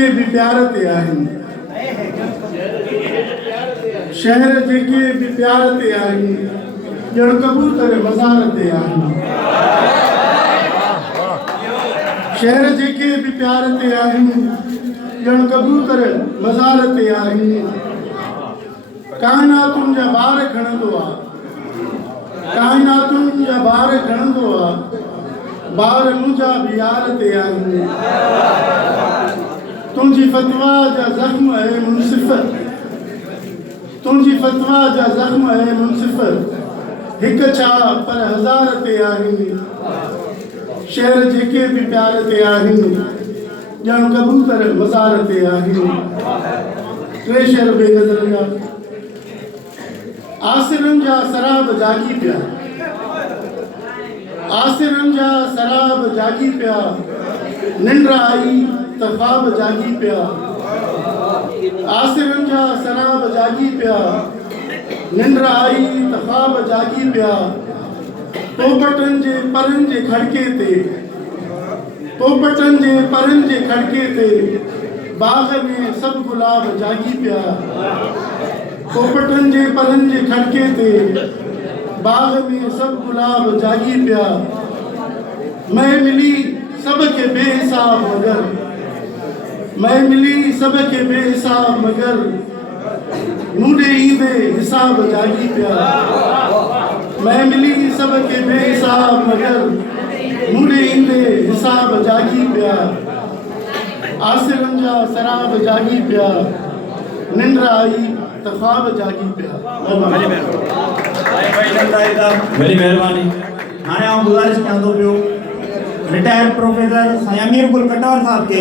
भी प्यार ते आहिनि शहर जेके भी प्यार ते आहिनि ॼण कबूतर मज़ार ते आहिनि शहर जेके भी प्यार ते आहिनि ॼण कबूतर मज़ार ते आहिनि काइनातुनि जा ॿार खणंदो आहे काइनातुनि जा ॿार खणंदो आहे ॿार मुंहिंजा बि यार ते आहिनि तुझी फतवा जा जख्म है मुनसिफ तुझी फतवा जा जख्म है मुनसिफ हिक छा पर हज़ार ते आहिनि शहर जेके भी प्यार ते आहिनि ॼण कबूतर मज़ार ते आहिनि टे शेर बेनज़र जा आसिरनि जा शराब जागी पिया आसिरनि जा शराब जागी पिया निंड आई त ख्वाब जागी पिया आसिरनि जा शराब जागी पिया निंड आई त ख्वाब जागी पिया पोपटनि जे परनि जे खड़के ते पोपटनि जे परनि जे खड़के ते बाग़ में सभु गुलाब जागी पिया पोपटनि जे परनि जे खड़के ते बाग़ में सभु गुलाब जागी पिया मैं मिली सबके बेहिसाब मगर मैं मिली सबके बेहिसाब मगर मुंडे ईंदे हिसाब जागी पिया मैं मिली सबके बेहिसाब मगर मुंडे ईंदे हिसाब जागी पिया आसिरनि जा शराब जागी पिया निंड आई त ख्वाब जागी पिया वॾी महिरबानी हाणे आउं गुज़ारिश कयां थो पियो रिटायर्ड प्रोफेसर सयामीर गुल कटौर साहब के